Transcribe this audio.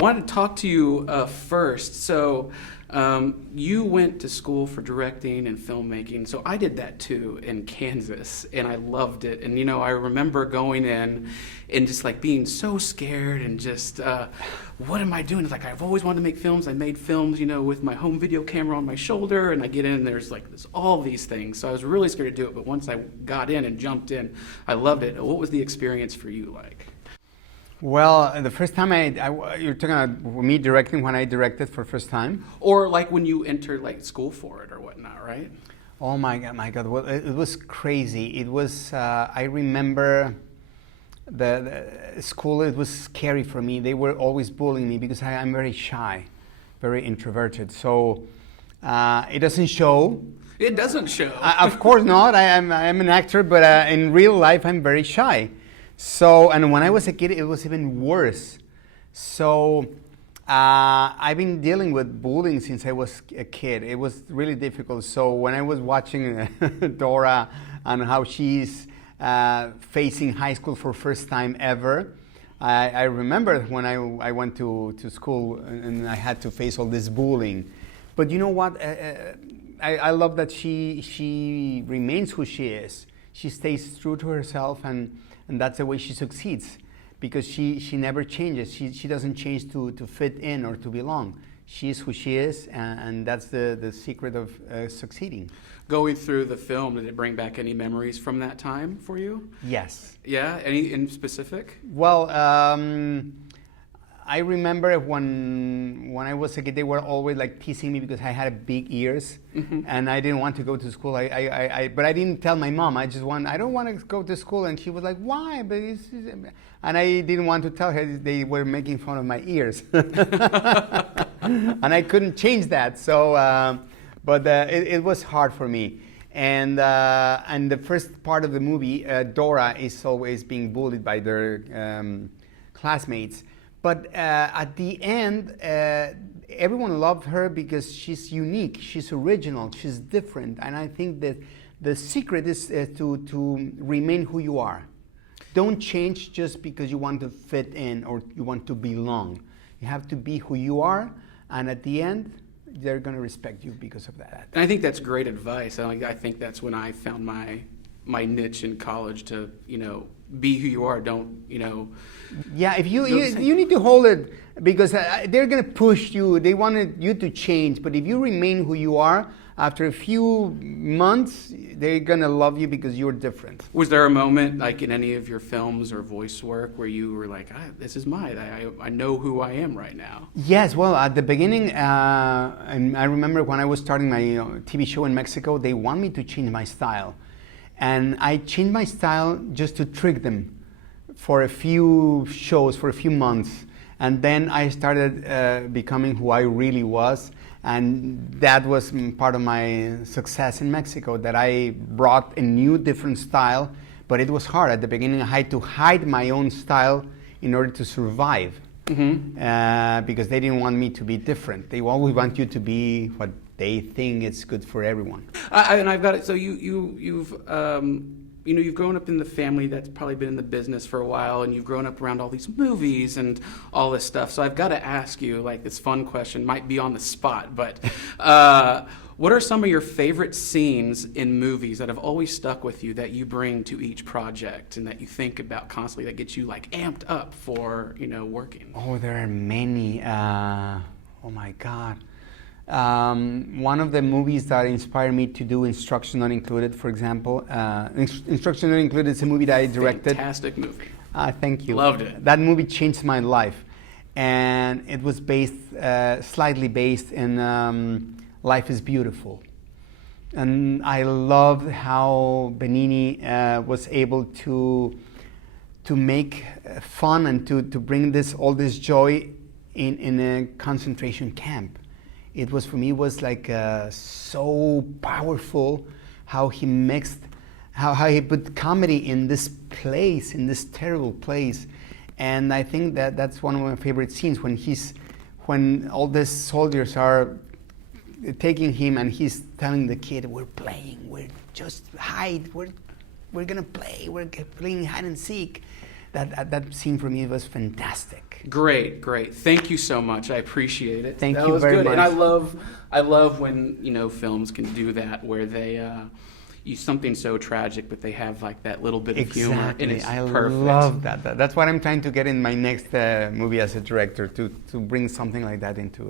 wanted to talk to you first. So, you went to school for directing and filmmaking. So I did that too in Kansas, and I loved it. And I remember going in and just like being so scared and just, what am I doing? It's like I've always wanted to make films. I made films, with my home video camera on my shoulder, and I get in and there's like all these things. So I was really scared to do it. But once I got in and jumped in, I loved it. What was the experience for you like? Well, the first time you're talking about me directing when I directed for the first time? Or like when you entered like school for it or whatnot, right? Oh my God. Well, it was crazy. It was, I remember the school, it was scary for me. They were always bullying me because I'm very shy, very introverted. So it doesn't show. It doesn't show. Of course not. I'm an actor, but in real life I'm very shy. So, and when I was a kid, it was even worse. So, I've been dealing with bullying since I was a kid. It was really difficult. So, when I was watching Dora and how she's facing high school for first time ever, I remember when I went to school and I had to face all this bullying. But you know what? I love that she remains who she is. She stays true to herself, and that's the way she succeeds, because she never changes. She doesn't change to fit in or to belong. She is who she is, and that's the secret of succeeding. Going through the film, did it bring back any memories from that time for you? Yes. Yeah? Any in specific? Well, I remember when I was a kid, they were always like teasing me because I had big ears, and I didn't want to go to school. But I didn't tell my mom. I don't want to go to school, and she was like, "Why?" And I didn't want to tell her. They were making fun of my ears, and I couldn't change that. So, but it was hard for me. And the first part of the movie, Dora is always being bullied by their classmates. But at the end, everyone loved her because she's unique, she's original, she's different. And I think that the secret is to remain who you are. Don't change just because you want to fit in or you want to belong. You have to be who you are, and at the end, they're going to respect you because of that. And I think that's great advice. I think that's when I found my niche in college to, be who you are. Don't. Yeah, if you need to hold it, because they're going to push you. They wanted you to change, but if you remain who you are, after a few months, they're going to love you because you're different. Was there a moment, like in any of your films or voice work, where you were like, this is mine, I know who I am right now? Yes, well, at the beginning, and I remember when I was starting my TV show in Mexico, they want me to change my style. And I changed my style just to trick them for a few shows, for a few months. And then I started becoming who I really was. And that was part of my success in Mexico, that I brought a new, different style. But it was hard. At the beginning, I had to hide my own style in order to survive. Because they didn't want me to be different. They always want you to be what they think is good for everyone. And I've got it. So you've grown up in the family that's probably been in the business for a while, and you've grown up around all these movies and all this stuff. So I've got to ask you, like, this fun question, might be on the spot, but what are some of your favorite scenes in movies that have always stuck with you, that you bring to each project and that you think about constantly, that gets you like amped up for working? Oh, there are many. Oh my God. One of the movies that inspired me to do Instruction Not Included, for example. Instruction Not Included is a movie that I directed. Fantastic movie. Thank you. Loved it. That movie changed my life. And it was slightly based in Life is Beautiful. And I loved how Benigni was able to make fun and to bring all this joy in a concentration camp. It was, for me, was like so powerful how he mixed, how he put comedy in this place, in this terrible place. And I think that's one of my favorite scenes, when all these soldiers are taking him and he's telling the kid, we're playing, we're just hide, we're gonna play, we're playing hide and seek. that scene for me was fantastic. Great. Thank you so much. I appreciate it. Thank that you was very good. much. And I love when films can do that, where they use something so tragic, but they have like that little bit of humor, and it's I perfect. love that. That's what I'm trying to get in my next movie as a director, to bring something like that into